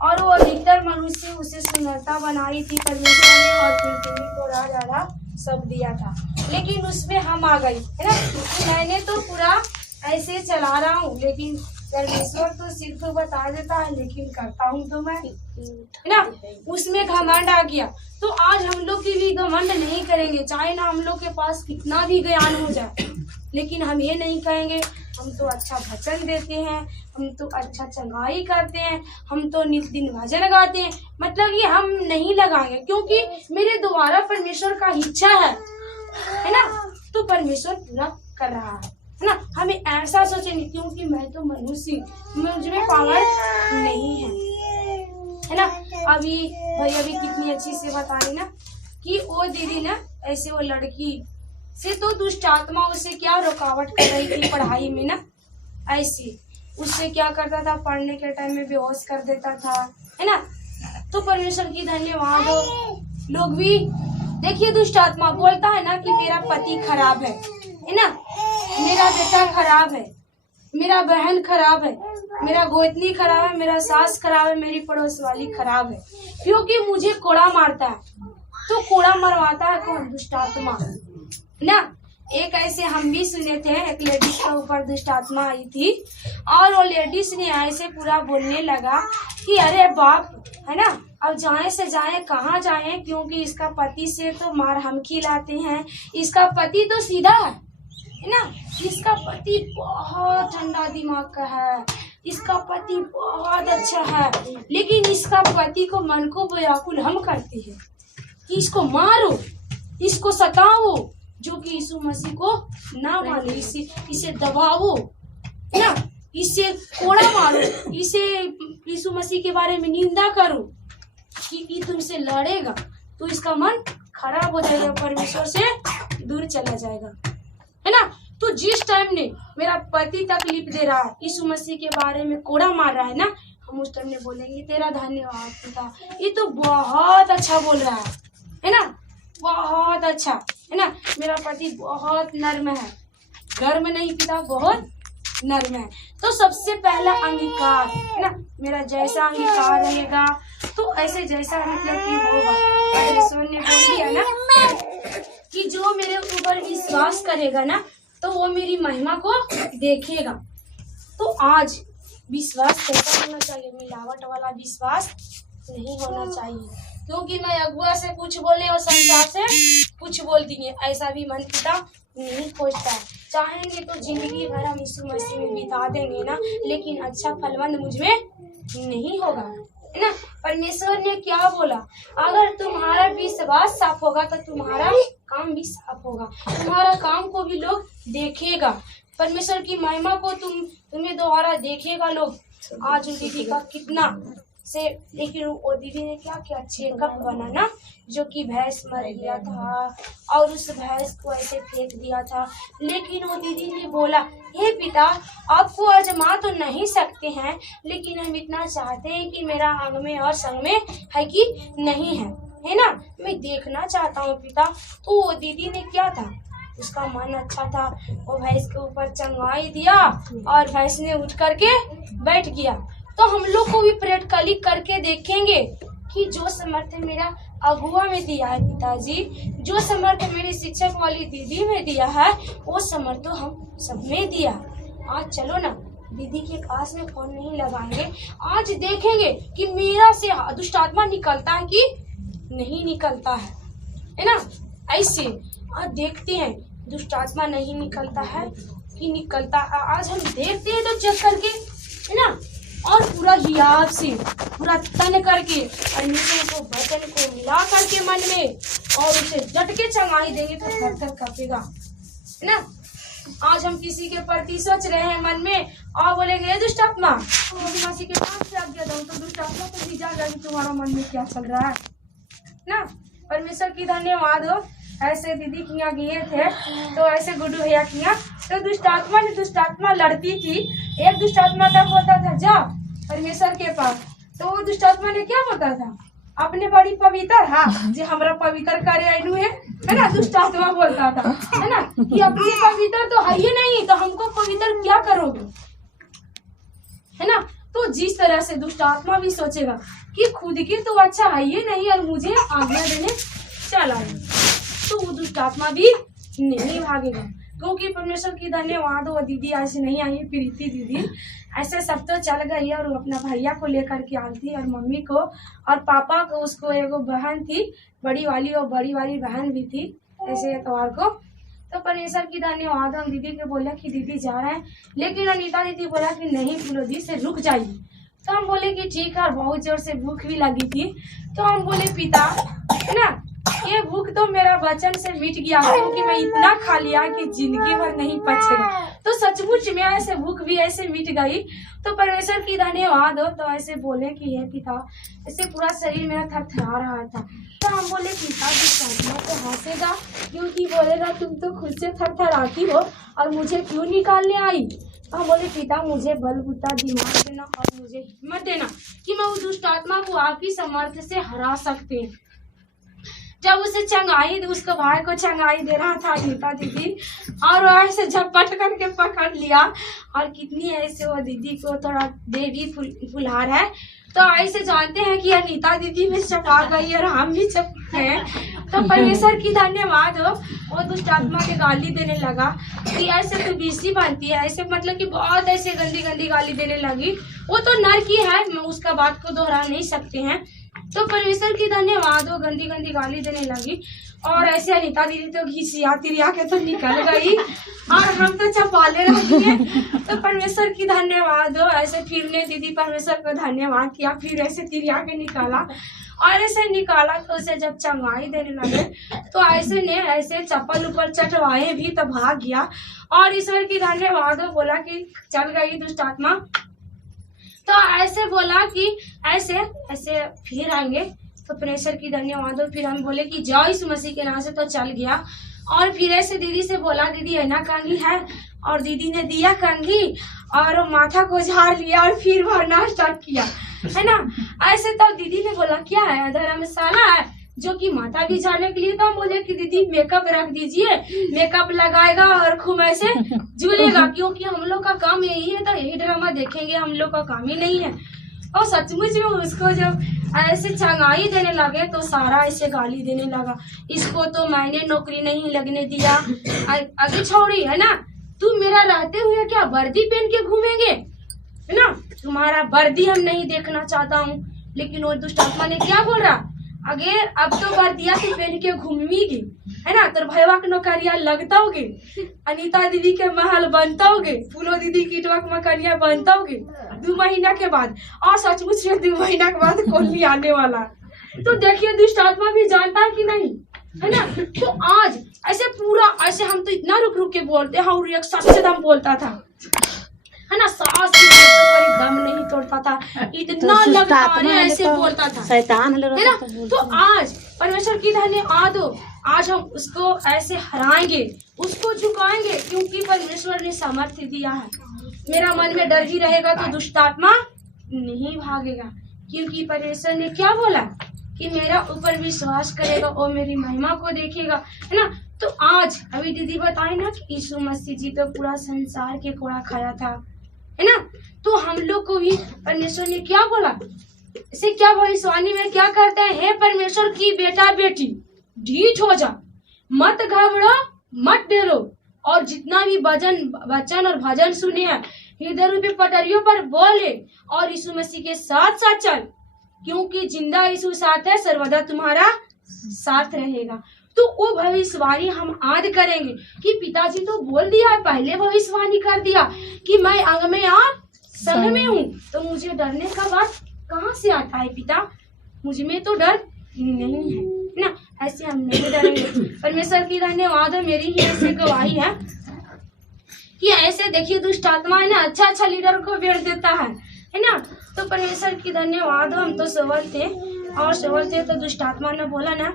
और वो अधिकतर मनुष्य उसे सुंदरता बनाई थी परमेश्वर ने, और पृथ्वी को राजा सब दिया था। लेकिन उसमें हम आ गई, है ना, कि मैंने तो पूरा ऐसे चला रहा हूँ, लेकिन परमेश्वर तो सिर्फ बता देता है, लेकिन करता हूँ तो मैं, है ना। उसमें घमंड आ गया। तो आज हम लोग की भी घमंड नहीं करेंगे, चाहे ना हम लोग के पास कितना भी ज्ञान हो जाए, लेकिन हम ये नहीं कहेंगे हम तो अच्छा वचन देते हैं, हम तो अच्छा चंगाई करते हैं, हम तो नित दिन भजन गाते हैं, मतलब ये हम नहीं लगाएंगे, क्योंकि मेरे द्वारा परमेश्वर का इच्छा है ना, तो परमेश्वर पूरा कर रहा है ना। हमें ऐसा सोचेंगे, क्योंकि मैं तो मनुष्य, मुझमें पावर नहीं है ना। अभी भैया भी कितनी अच्छी से बता रही ना कि वो दीदी ना ऐसे वो लड़की से तो दुष्ट आत्मा उसे क्या रुकावट कर रही थी पढ़ाई में ना, ऐसी उससे क्या करता था, पढ़ने के टाइम में बेहोश कर देता था, है ना। तो परमेश्वर की धन्यवाद हो। लोग भी देखिए, दुष्ट आत्मा बोलता है ना कि मेरा पति खराब है ना, मेरा बेटा खराब है, मेरा बहन खराब है, मेरा गोतनी खराब है, मेरा सास खराब है, मेरी पड़ोस वाली खराब है, क्योंकि मुझे कोड़ा मारता है। तो कोड़ा मरवाता है कौन? दुष्ट आत्मा ना। एक ऐसे हम भी सुने थे, एक लेडीज के ऊपर दुष्ट आत्मा आई थी, और वो लेडीज ने ऐसे पूरा बोलने लगा कि अरे बाप, है ना, अब जाए से जाए कहाँ जाए, क्योंकि इसका पति से तो मार हम खिलाते हैं, इसका पति तो सीधा है ना, इसका पति बहुत ठंडा दिमाग का है, इसका पति बहुत अच्छा है, लेकिन इसका पति को मन को व्याकुल हम करते हैं कि इसको मारो, इसको सताओ, जो कि यीशु मसीह को ना माने, इसे दबाओ ना, इसे कोड़ा मारो, इसे यीशु मसीह के बारे में निंदा करो कि ये तुमसे लड़ेगा, तो इसका मन खराब हो जाएगा, परमेश्वर से दूर चला जाएगा, है ना। तो जिस टाइम ने मेरा पति तकलीफ दे रहा है, यीशु मसीह के बारे में कोड़ा मार रहा है ना, हम उस टाइम ने बोलेंगे तेरा धन्यवाद पिता, ये तो बहुत अच्छा बोल रहा है ना, बहुत अच्छा, है ना, मेरा पति बहुत नर्म है, गर्म नहीं पिता, बहुत नर्म है। तो सबसे पहला अंगीकार, है ना, मेरा जैसा अंगीकार रहेगा तो ऐसे जैसा मतलब कि होगा। परमेश्वर ने बोल दिया ना कि जो मेरे ऊपर विश्वास करेगा ना, तो वो मेरी महिमा को देखेगा। तो आज विश्वास कैसा होना चाहिए? मिलावट वाला विश्वास नहीं होना चाहिए, क्योंकि मैं अगुआ से कुछ बोले और संसार से कुछ बोल दिए, ऐसा भी मन पिता नहीं खोजता है। चाहेंगे तो जिंदगी भर हम यीशु मसीह में बिता देंगे ना, लेकिन अच्छा फलवंत मुझ में नहीं होगा, है ना। परमेश्वर ने क्या बोला? अगर तुम्हारा विश्वास साफ होगा तो तुम्हारा काम भी साफ होगा, तुम्हारा काम को भी लोग देखेगा, परमेश्वर की महिमा को तुम्हें दोबारा देखेगा लोग। आज दीदी का कितना से, लेकिन वो दीदी ने क्या किया, चेकअप बनाना, जो कि भैंस मर गया था और उस भैंस को ऐसे फेंक दिया था। लेकिन वो दीदी ने बोला, हे पिता, आपको आजमा तो नहीं सकते हैं, लेकिन हम इतना चाहते हैं कि मेरा अंग में और संग में है कि नहीं है ना, मैं देखना चाहता हूँ पिता। तो वो दीदी ने क्या था, उसका मन अच्छा था, वो भैंस के ऊपर चंगाई दिया और भैंस ने उठ करके बैठ गया। तो हम लोग को भी प्रैक्टिकली करके देखेंगे कि जो समर्थ मेरा अगुआ में दिया है पिताजी, जो समर्थ मेरी शिक्षक वाली दीदी में दिया है, वो समर्थ तो हम सब में दिया। आज चलो ना, दीदी के पास में फोन नहीं लगाएंगे, आज देखेंगे कि मेरा से दुष्ट आत्मा निकलता है कि नहीं निकलता है ना। ऐसे आज देखते हैं दुष्ट आत्मा नहीं निकलता है कि निकलता है। आज हम देखते हैं तो चेक करके, है ना, और पूरा हियाब से, पूरा तन करके परमेश्वर को वचन को मिला करके मन में, और उसे डट के चंगाई देंगे तो थर-थर कांपेगा, है ना। आज हम किसी के प्रति सोच रहे हैं मन में और बोलेंगे दुष्ट आत्मा, मसीह के पास से आज्ञा दो, तो दुष्ट आत्मा तो भी जाएगा कि तुम्हारा मन में क्या चल रहा है ना। परमेश्वर की धन्यवाद हो। ऐसे दीदी के यहाँ गए थे तो ऐसे गुड्डू भैया के यहाँ, तो दुष्ट आत्मा लड़ती थी। एक दुष्ट आत्मा तब बोलता था जा परमेश्वर के पास, तो वो दुष्ट आत्मा ने क्या बोलता था, अपने बड़ी पवित्र, हाँ जो हमारा पवित्र करे आयु है ना, दुष्ट आत्मा बोलता था, है ना, कि अपनी पवित्र तो है ही नहीं, तो हमको पवित्र क्या करोगे, है ना। तो जिस तरह से दुष्ट आत्मा भी सोचेगा कि खुद की तो अच्छा है ये नहीं और मुझे आज्ञा देने चला है, तो वो दुष्ट आत्मा भी नहीं भागेगा। क्योंकि परमेश्वर की धन्यवाद वो दीदी ऐसे नहीं आई, प्रीति दीदी ऐसे सब तो चल गई और वो अपना भैया को लेकर के आई थी और मम्मी को और पापा को, उसको एगो बहन थी बड़ी वाली और बड़ी वाली बहन भी थी ऐसे एतवार को। तो परमेश्वर की धन्यवाद हम दीदी को बोला कि दीदी जा रहे हैं, लेकिन अनीता दीदी बोला कि नहीं फिरोजी से रुक जाइए। तो हम बोले कि ठीक है, बहुत जोर से भूख भी लगी थी। तो हम बोले पिता है ना, ये भूख तो मेरा वचन से मिट गया क्योंकि मैं इतना खा लिया कि जिंदगी भर नहीं पचेगा। तो सचमुच में ऐसे भूख भी ऐसे मिट गई। तो परमेश्वर की धन्यवाद हो। तो ऐसे बोले कि ये पिता, ऐसे पूरा शरीर मेरा थरथरा रहा था। तो हम बोले पिता जी तो हंसेगा क्योंकि बोलेगा तुम तो खुद से थरथराती हो और मुझे क्यों निकालने आई। तो हम बोले पिता मुझे बल बुता दिमाग देना और मुझे हिम्मत देना कि मैं उस दुष्ट आत्मा को आपकी समर्थ से हरा सकते हैं। जब उसे चंगाई, उसको भाई को चंगाई दे रहा था अनीता दीदी और ऐसे झपट करके पकड़ लिया और कितनी ऐसे वो दीदी को थोड़ा देवी फुलहार है। तो ऐसे जानते हैं कि अनीता दीदी भी चपा गई और हम भी चपके हैं। तो परमेश्वर की धन्यवाद हो। वो दुष्ट आत्मा के गाली देने लगा कि ऐसे तो बीसी बनती है, ऐसे मतलब कि बहुत ऐसे गंदी गंदी गाली देने लगी। वो तो नर की है, मैं उसका बात को दोहरा नहीं सकते हैं। तो परमेश्वर की धन्यवाद वो गंदी गंदी गाली देने लगी और ऐसे अनीता दीदी तो घिसिया तिरिया के तो निकल गई और हम तो चपाले रह गए। तो परमेश्वर की धन्यवाद हो। ऐसे फिर ने दीदी परमेश्वर को धन्यवाद किया, फिर ऐसे तिरिया के निकाला और ऐसे निकाला। तो उसे जब चंगाई देने लगे तो ऐसे ने ऐसे चप्पल ऊपर चटवाए भी तो भाग गया और ईश्वर की धन्यवाद हो। बोला कि चल गई दुष्ट आत्मा। तो ऐसे बोला कि ऐसे ऐसे फिर आएंगे। तो परमेश्वर की धन्यवाद हो। फिर हम बोले कि जाओ इस मसीह के नाम से, तो चल गया। और फिर ऐसे दीदी से बोला दीदी है ना कंघी है, और दीदी ने दिया कंघी और माथा को झाड़ लिया और फिर भरना स्टार्ट किया है ना। ऐसे तो दीदी ने बोला क्या है, धर्म मसाला है जो कि माथा भी झाड़ने के लिए। तो हम बोले कि दीदी मेकअप रख दीजिए, मेकअप लगाएगा और खूब ऐसे झूलेगा क्योंकि हम लोग का काम यही है, तो यही ड्रामा देखेंगे, हम लोग का काम ही नहीं है। और सचमुच में उसको जब ऐसे चंगाई देने लगे तो सारा ऐसे गाली देने लगा, इसको तो मैंने नौकरी नहीं लगने दिया, आगे छोड़ी है ना, तुम मेरा रहते हुए क्या वर्दी पहन के घूमेंगे है ना, तुम्हारा वर्दी हम नहीं देखना चाहता हूँ। लेकिन वो दुष्ट आत्मा ने क्या बोल रहा, अगर अब तो वर्दिया से पहन के घूमेगी है ना, तो भैया के नौकरिया लगताओगे, अनीता दीदी के महल बनताओगे, फूलो दीदी की मकनिया बनताओगे 2 महीना के बाद। और सचमुच में 2 महीना के बाद कोली आने वाला। तो देखिए दुष्ट आत्मा भी जानता है कि नहीं है ना। तो आज ऐसे पूरा ऐसे हम तो इतना रुक रुक के बोलते हैं और एक सबसे दम बोलता था है ना, सास की दम नहीं तोड़ता था, इतना लगातार ऐसे बोलता था शैतान है ना। तो आज परमेश्वर की धन्यवाद हो, आज हम उसको ऐसे हराएंगे, उसको झुकाएंगे क्योंकि परमेश्वर ने सामर्थ्य दिया है। मेरा मन में डर ही रहेगा तो दुष्ट आत्मा नहीं भागेगा, क्योंकि परमेश्वर ने क्या बोला कि मेरा ऊपर विश्वास करेगा वो मेरी महिमा को देखेगा है ना। तो आज अभी दीदी बताए ना कि यीशु मसीह जी तो पूरा संसार के कोड़ा खाया था है ना। तो हम लोग को भी परमेश्वर ने क्या बोला, इसे क्या भविष्यवाणी में क्या करते हैं, हे परमेश्वर की बेटा बेटी ढीठ हो जा, मत घबरो मत डरो, और जितना भी वचन और भजन सुने हैं हृदय रूपी पटरियों पर बोले और यीशु मसीह के साथ साथ चल, क्योंकि जिंदा यीशु साथ है, सर्वदा तुम्हारा साथ रहेगा। तो वो भविष्यवाणी हम आज करेंगे कि पिताजी तो बोल दिया है, पहले भविष्यवाणी कर दिया कि मैं अंग में और संग में हूँ, तो मुझे डरने का बात कहाँ से आता है पिता, मुझ में तो डर नहीं है ना, ऐसे हम नहीं डरेंगे। परमेश्वर की धन्यवाद है, मेरी ही ऐसे गवाही है कि ऐसे देखिए दुष्ट आत्मा है ना अच्छा लीडर को बेच देता है ना। तो परमेश्वर की धन्यवाद हो। हम तो सवाल थे तो दुष्ट आत्मा ने बोला ना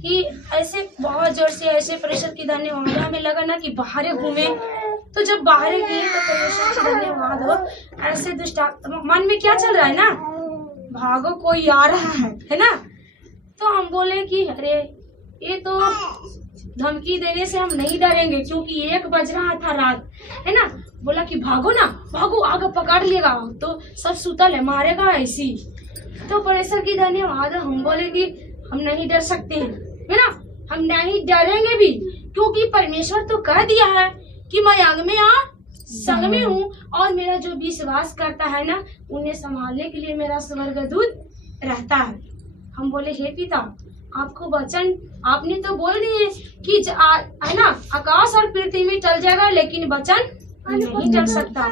कि ऐसे बहुत जोर से ऐसे परमेश्वर की धन्यवाद हमें लगा ना कि बाहर घूमे, तो जब बाहर गए तो परमेश्वर की धन्यवाद हो। ऐसे दुष्ट आत्मा मन में क्या चल रहा है ना, भागो कोई आ रहा है ना। तो हम बोले कि अरे ये तो धमकी देने से हम नहीं डरेंगे, क्योंकि 1 बज रहा था रात है ना। बोला कि भागो ना, भागो, आगे पकड़ लेगा, तो सब सुतल है, मारेगा ऐसी। तो परमेश्वर की धन्यवाद, हम बोले कि हम नहीं डर सकते हैं, है ना, हम नहीं डरेंगे भी, क्योंकि परमेश्वर तो कह दिया है कि मैं आग में आ संग में हूँ, और मेरा जो विश्वास करता है ना, उन्हें संभालने के लिए मेरा स्वर्गदूत रहता है। हम बोले हे पिता, आपको वचन आपने तो बोल दिए कि है ना, आकाश और पृथ्वी में टल जाएगा लेकिन वचन नहीं टल सकता।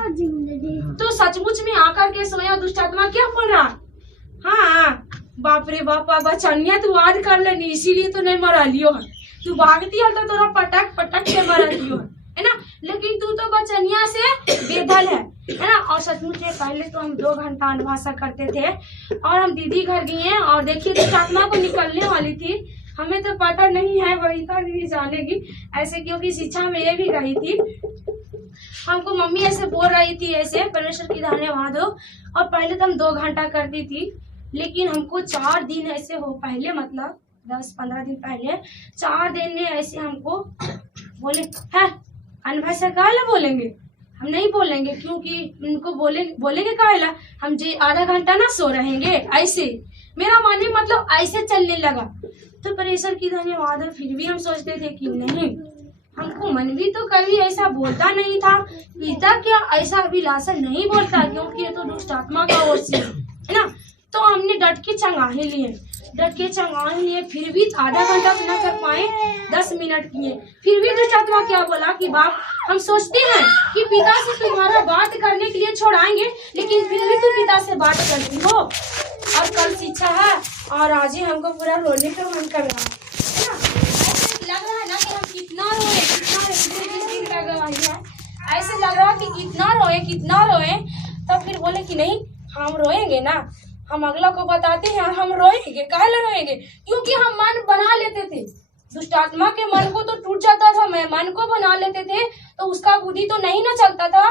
तो सचमुच में आकर के सोया दुष्ट आत्मा क्या बोल रहा? हाँ, बाप रे बाप, बचनिया तू वाद कर लेनी, इसीलिए तो नहीं मरा लियो है, तू भागती है तो तोरा पटक पटक के मरा लियो है ना, लेकिन तू तो बचनिया से बेदल है ना। और सचमुच में पहले तो हम 2 घंटा अनुभाषा करते थे, और हम दीदी घर गए और देखिए तो आत्मा को निकलने वाली थी, हमें तो पता नहीं है, वही तो नहीं जानेगी ऐसे, क्योंकि शिक्षा में ये भी गई थी। हमको मम्मी ऐसे बोल रही थी, ऐसे परमेश्वर की धन्यवाद हो। और पहले तो हम 2 घंटा करती थी, लेकिन हमको 4 दिन ऐसे हो पहले, मतलब 10-15 दिन पहले 4 दिन में ऐसे हमको बोले है अनभाषा काला बोलेंगे, हम नहीं बोलेंगे, क्योंकि उनको बोलेंगे काला, हम जो आधा घंटा ना सो रहेंगे ऐसे, मेरा मन में मतलब ऐसे चलने लगा। तो परमेश्वर की धन्यवाद है, फिर भी हम सोचते थे कि नहीं, हमको मन भी तो कभी ऐसा बोलता नहीं था, पिता क्या ऐसा अभिलाषा नहीं बोलता, क्योंकि ये तो दुष्ट आत्मा का ओर से है ना। तो हमने डट के चंगाहे लिए, फिर भी आधा घंटा से ना कर पाए, 10 मिनट किए, फिर भी दुष्ट आत्मा क्या बोला कि बाप, हम सोचते हैं कि पिता से तुम्हारा बात करने के लिए छोड़ाएंगे, लेकिन फिर भी तुम पिता से बात करती हो। और कल शिक्षा है, और आज ही हमको पूरा रोने का मन कर रहा है ना, लग रहा है ना कि हम कितना रोए, ऐसे लग रहा कि कितना रोए। तब फिर बोले कि नहीं, हम रोएंगे ना, हम अगला को बताते हैं, हम रोएंगे, काहे रोएंगे, क्योंकि हम मन बना लेते थे, दुष्ट आत्मा के मन को तो टूट जाता था, मैं मन को बना लेते थे, तो उसका बुद्धि तो नहीं ना चलता था।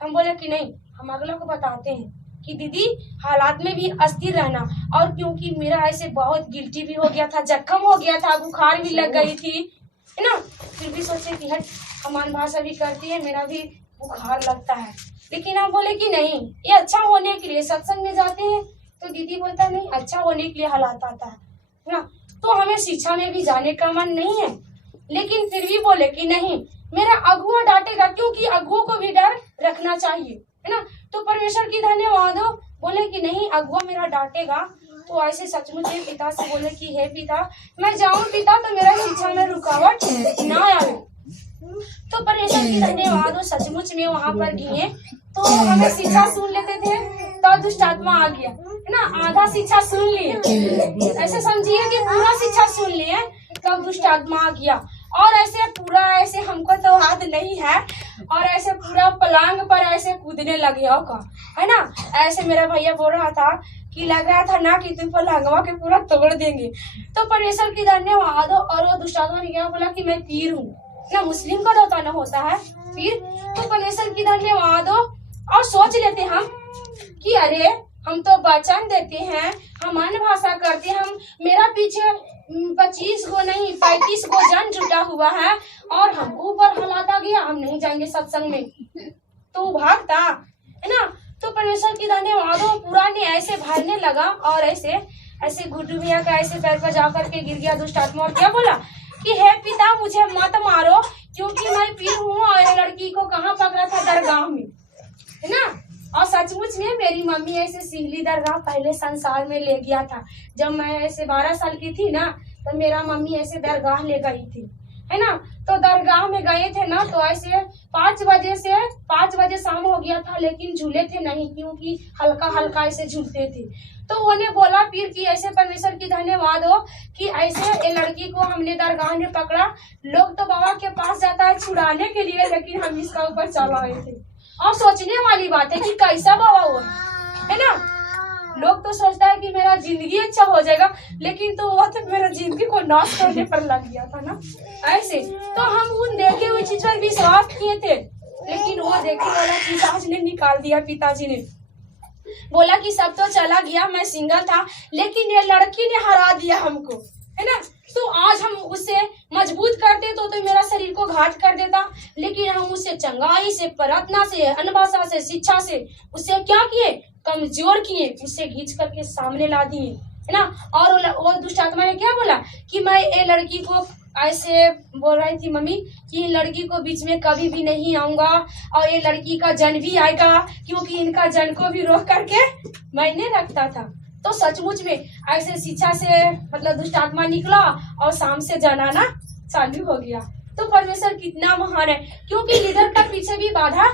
हम बोले कि नहीं, हम अगला को बताते हैं कि दीदी हालात में भी अस्थिर रहना। और क्योंकि मेरा ऐसे बहुत गिल्टी भी हो गया था, जख्म हो गया था, बुखार भी लग गई थी, है ना, फिर भी सोचे कि हट, हमारी भाषा भी करती है, मेरा भी बुखार लगता है, लेकिन हम बोले कि नहीं, ये अच्छा होने के लिए सत्संग में जाते हैं। तो दीदी बोलता नहीं, अच्छा होने के लिए हालात आता है ना, तो हमें शिक्षा में भी जाने का मन नहीं है, लेकिन फिर भी बोले कि नहीं, मेरा अगुआ डांटेगा, क्योंकि अगुओं को भी डर रखना चाहिए, है ना। तो परमेश्वर की धन्यवाद हो, बोले कि नहीं, अगुआ मेरा डांटेगा। तो ऐसे सचमुच में पिता से बोले कि हे पिता, मैं जाऊं पिता, तो मेरा शिक्षा में रुकावट ना आए। तो परमेश्वर की धन्यवाद हो, सचमुच में वहाँ पर गए तो हमें शिक्षा सुन लेते थे, तो दुष्ट आत्मा आ गया, है ना, आधा शिक्षा सुन लिए, ऐसे समझिए कि पूरा शिक्षा सुन लिए, तब दुष्ट आत्मा आ गया। और ऐसे पूरा ऐसे, हमको तो हाथ नहीं है, और ऐसे पूरा पलंग पर ऐसे कूदने लगे होगा, है ना। ऐसे मेरा भैया बोल रहा था कि लग रहा था ना कि तुम पलंगवा के पूरा तोड़ देंगे। तो परमेश्वर की धन्यवाद हो। और वो दुष्ट आत्मा ने क्या बोला कि मैं पीर हूँ ना, मुस्लिम का होता ना होता है पीर। तो परमेश्वर की धन्यवाद हो। और सोच लेते हम कि अरे हम तो वचन देते हैं, हम अन्य भाषा करते हैं, हम मेरा पीछे 25 गो नहीं 35 गो जन जुटा हुआ है, और हमको ऊपर हालात आ गया, हम नहीं जाएंगे सत्संग में, तो भागता, है ना। तो परमेश्वर की धन्यवाद हो, पूरा ने ऐसे भागने लगा, और ऐसे गुड्डू भैया का ऐसे पैर पर जाकर के गिर गया दुष्ट आत्मा, और क्या बोला कि हे पिता, मुझे मत मारो, क्योंकि मैं पीर हूँ, और लड़की को कहाँ पकड़ा था, दरगाह में, है ना। और सचमुच में मेरी मम्मी ऐसे सिहली दरगाह पहले संसार में ले गया था, जब मैं ऐसे 12 साल की थी ना, तो मेरा मम्मी ऐसे दरगाह ले गई थी, है ना। तो दरगाह में गए थे ना, तो ऐसे 5 बजे शाम हो गया था, लेकिन झूले थे नहीं, क्योंकि हल्का हल्का ऐसे झूलते थे। तो उन्हें बोला पीर की ऐसे परमेश्वर की धन्यवाद हो कि ऐसे ये लड़की को हमने दरगाह में पकड़ा, लोग तो बाबा के पास जाता है छुड़ाने के लिए, लेकिन हम इसका ऊपर चल रहे थे। और सोचने वाली बात है कि कैसा बाबा हुआ, है ना। लोग तो सोचता है कि मेरा जिंदगी अच्छा हो जाएगा, लेकिन तो वो तो मेरा जिंदगी को नाश करने पर लग गया था ना ऐसे। तो हम उन देखे हुई चीज पर विश्वास किए थे, लेकिन वो देखे वाला चीज आज ने निकाल दिया। पिताजी ने बोला कि सब तो चला गया, मैं सिंगल था, लेकिन ये लड़की ने हरा दिया हमको, है ना। तो आज हम उसे मजबूत करते तो मेरा शरीर को घाट कर देता, लेकिन हम उसे चंगाई से, प्रार्थना से, अनभाषा से, शिक्षा से उसे क्या किए, कमजोर किए, उसे खींच करके सामने ला दिए, है ना। और वो दुष्ट आत्मा ने क्या बोला कि मैं ये लड़की को ऐसे बोल रही थी मम्मी कि इन लड़की को बीच में कभी भी नहीं आऊंगा और ये लड़की का जन भी आएगा, क्योंकि इनका जन को भी रोक करके मैंने रखता था। तो सचमुच में ऐसे शिक्षा से मतलब दुष्ट आत्मा निकला और शाम से जन आना चालू हो गया। तो परमेश्वर कितना महान है, क्योंकि लीडर का पीछे भी बाधा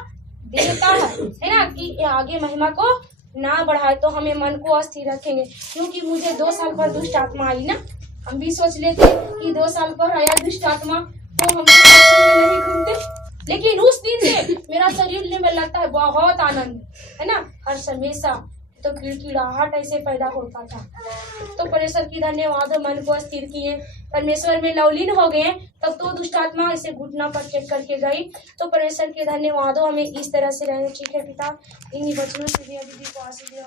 देता है ना, कि आगे महिमा को ना बढ़ाए, तो हमें मन को अस्थिर रखेंगे। क्योंकि मुझे 2 साल पर दुष्ट आत्मा आई ना, हम भी सोच लेते कि 2 साल पर आया दुष्ट आत्मा तो हम में नहीं घूमते, लेकिन उस दिन से मेरा शरीर में लगता है बहुत आनंद, है ना, हर हमेशा तो किड़किड़ाहट ऐसे पैदा होता था। तो परमेश्वर की धन्यवाद, मन को स्थिर किए, परमेश्वर में लवलीन हो गए, तब तो दुष्ट आत्मा ऐसे घुटना पर टेक करके गई। तो परमेश्वर के धन्यवाद, हमें इस तरह से रहने। ठीक है पिता, इन्हीं वचनों से भी दीदी को आशीष दिया।